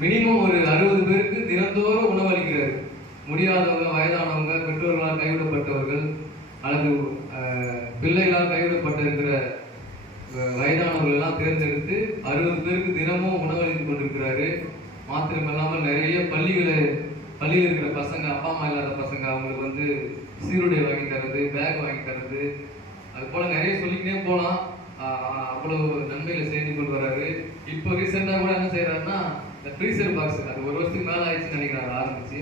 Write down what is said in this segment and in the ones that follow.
Minimum ஒரு 60 பேருக்கு தினந்தோறும் உணவளிக்கிறார். முடியாதவங்க, வயதானவங்க, பெற்றோர்களால் கைவிடப்பட்டவர்கள் அல்லது பிள்ளைகளால் கைவிடப்பட்டிருக்கிற வயதானவர்கள் எல்லாம் தேர்ந்தெடுத்து 60 பேருக்கு தினமும் உணவளித்துக் கொண்டிருக்கிறாரு. மாத்திரமில்லாமல் நிறைய பள்ளியில் இருக்கிற பசங்க, அப்பா அம்மா இல்லாத பசங்க, அவங்களுக்கு வந்து சீருடை வாங்கி தர்றது, பேக் வாங்கி தர்றது, அது போல நிறைய சொல்லிக்கிட்டே போகலாம். அவ்வளவு நன்மையில செய்து கொண்டு வர்றாரு. இப்போ ரீசெண்டாக கூட என்ன செய்யறாருன்னா, இந்த ஃப்ரீசர் பாக்ஸ், அது ஒரு வருஷத்துக்கு மேலே ஆயிடுச்சுன்னு நினைக்கிறாரு ஆரம்பிச்சு.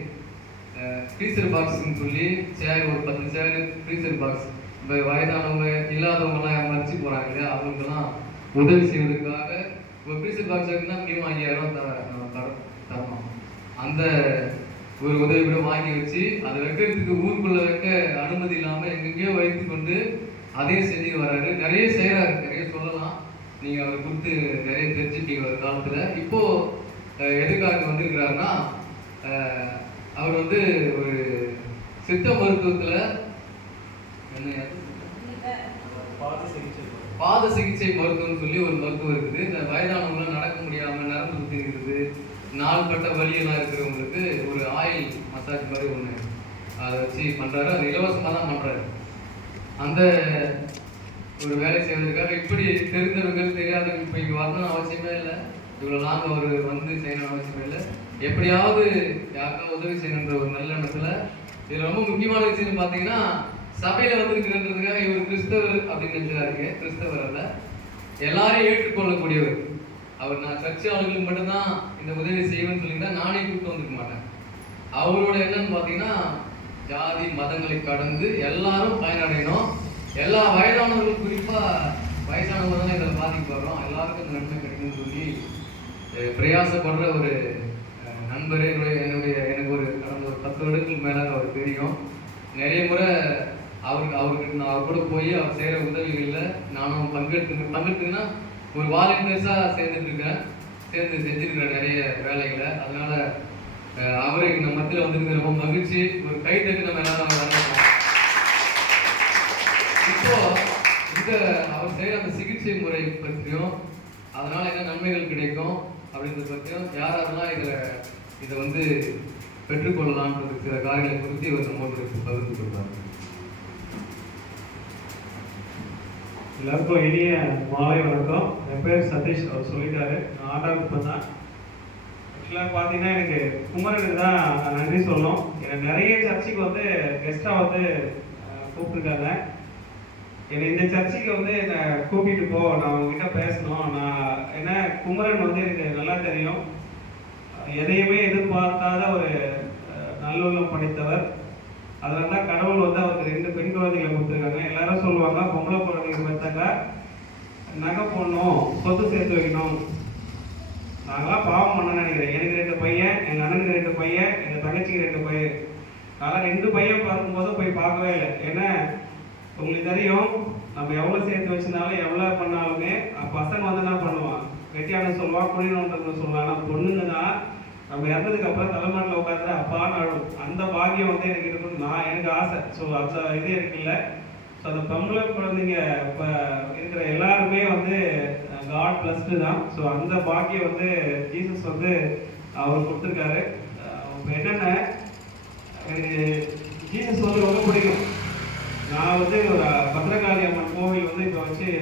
ஃப்ரீசர் பாக்ஸ்ன்னு சொல்லி சேர், ஒரு 10 சேர் ஃப்ரீசர் பாக்ஸ், இப்போ வயதானவங்க இல்லாதவங்கலாம் மறிச்சு போகிறாங்க இல்லையா, அவங்களுக்கெல்லாம் உதவி செய்வதற்காக ஒரு ஃப்ரீசர் பாக்ஸ் இருக்குன்னா மினிமம் 5000 தரணும். அந்த ஒரு உதவி கூட வாங்கி வச்சு அதை வைக்கிறதுக்கு ஊருக்குள்ள வைக்க அனுமதி இல்லாமல் எங்கெங்கேயோ வைத்து கொண்டு அதையும் செஞ்சுட்டு வர்றாரு. நிறைய செய்கிறாரு, நிறைய சொல்லலாம். நீங்கள் அவரை கொடுத்து நிறைய தெரிஞ்சுட்டீங்க ஒரு காலத்தில். இப்போ எதுக்காக வந்திருக்கிறாருன்னா, அவர் வந்து ஒரு சித்த மருத்துவத்தில் என்ன பாத சிகிச்சை மருத்துவம்னு சொல்லி ஒரு மருத்துவம் இருக்குது. இந்த வயதானவங்களாம் நடக்க முடியாமல் நரம்பு சுற்றி இருக்குது, நாள்பட்ட வலியெல்லாம் இருக்கிறவங்களுக்கு ஒரு ஆயில் மசாஜ் மாதிரி ஒன்று அதை வச்சு பண்ணுறாரு. அது இலவசமாக தான் பண்ணுறாரு. அந்த ஒரு வேலை செய்வதற்காக இப்படி தெரிந்தவர்கள் தெரியாதவர்கள் இப்போ இங்கே வரணும்னு அவசியமே இல்லை. இவ்வளோ நாங்கள் அவர் வந்து செய்யணும்னு அவசியமே இல்லை. எப்படியாவது யாருக்கும் உதவி செய்யணுன்ற ஒரு நல்ல எண்ணத்தில். இது ரொம்ப முக்கியமான விஷயம் பார்த்தீங்கன்னா, சபையில் வந்துருக்கிறதுக்காக இவர் கிறிஸ்தவர் அப்படின்னு நினைச்சாருங்க. கிறிஸ்தவர் அல்ல, எல்லாரையும் ஏற்றுக்கொள்ளக்கூடியவர் அவர். நான் சர்ச்சை ஆளுகளுக்கு மட்டும்தான் இந்த உதவி செய்வேன்னு சொல்லியிருந்தா நானே கூப்பிட்டு வந்துருக்க மாட்டேன். அவரோட என்னன்னு பார்த்தீங்கன்னா, ஜாதி மதங்களை கடந்து எல்லாரும் பயனடையணும். எல்லா வயதானவர்களும், குறிப்பாக வயசானவங்க தான் இதில் பாதிக்கப்படுறோம், எல்லாருக்கும் இந்த நன்மை கிடைக்கும்னு சொல்லி பிரயாசப்படுற ஒரு நண்பர். எனக்கு ஒரு கடந்த ஒரு 10 வருடத்துக்கு மேலே அவர் தெரியும். நிறைய முறை அவருக்கு நான் அவர் கூட போய் அவர் செய்கிற உதவிகளில் நானும் பங்கெடுத்துன்னா ஒரு வாலண்டியர்ஸாக சேர்ந்துட்டு செஞ்சுருக்கிறேன் நிறைய வேலைகளை. அதனால அவரை நம்ம மத்தியில் வந்துருக்கு ரொம்ப மகிழ்ச்சி. ஒரு கைத்தட்டு நம்ம எல்லாரும் வரணும். இப்போ இந்த அவர் செய்கிற அந்த சிகிச்சை முறை பற்றியும், அதனால என்ன நன்மைகள் கிடைக்கும் அப்படின்றத பற்றியும், யாரெல்லாம் இதை வந்து பெற்றுக்கொள்ளலாம்ன்றது சில காரியங்களை குறித்து இவர் நம்மளோட பகிர்ந்து கொள்வார். எல்லாருக்கும் இனிய மாலை வணக்கம். என் பேர் சதீஷ். அவர் சொல்லிட்டாரு, நான் ஆண்டாளுக்கு தான். ஆக்சுவலாக பார்த்தீங்கன்னா எனக்கு குமரனுக்கு தான் நன்றி சொல்லணும். எனக்கு நிறைய சர்ச்சுக்கு வந்து கெஸ்ட்டாக வந்து கூப்பிட்டுருக்காங்க. என்னை இந்த சர்ச்சுக்கு வந்து என்னை கூப்பிட்டு போ, நான் அவங்ககிட்ட பேசணும். நான் ஏன்னா குமரன் வந்து எனக்கு நல்லா தெரியும். எதையுமே எதிர்பார்க்காத ஒரு நல்லுள்ளம் படைத்தவர். அதனால தான் கடவுள் வந்து அவருக்கு 2 பெண் குழந்தைகளை கொடுத்துருக்காங்க. எல்லாரும் சொல்லுவாங்க, பொம்பளை குழந்தைங்க பார்த்தாக்கா நகை போடணும், சொத்து சேர்த்து வைக்கணும். நாங்களாம் பாவம் பண்ண நினைக்கிறேன். எனக்கு 2 பையன், எங்கள் அண்ணனுக்கு 2 பையன், எங்கள் தங்கச்சிக்கு 2 பையன். அதனால் 2 பையன் பார்க்கும்போது போய் பார்க்கவே இல்லை. ஏன்னா உங்களுக்கு தெரியும், நம்ம எவ்வளோ சேர்த்து வச்சிருந்தாலும் எவ்வளோ பண்ணாலுமே பசங்க வந்து என்ன பண்ணுவான், வெட்டியான சொல்லுவான், குடிநோன்றதுன்னு சொல்லுவான். ஆனால் பொண்ணுங்க தான் நம்ம இறந்ததுக்கு அப்புறம் தலைமாட்டில் உட்காந்து அப்பான்னு அழும். அந்த பாக்கியம் வந்து எனக்கு இருக்கணும், எனக்கு ஆசை. ஸோ அந்த இது இருக்குல்ல. ஸோ அந்த பொம்பளை குழந்தைங்க இப்போ இருக்கிற எல்லாருமே வந்து காட் பிளஸ்டு தான். ஸோ அந்த பாக்கியம் வந்து ஜீசஸ் வந்து அவர் கொடுத்துருக்காரு. என்னென்ன எனக்கு ஜீசஸ் வந்து ரொம்ப பிடிக்கும். நான் வந்து ஒரு பத்ரகாளி அம்மன் கோவில் வந்து இப்போ வச்சு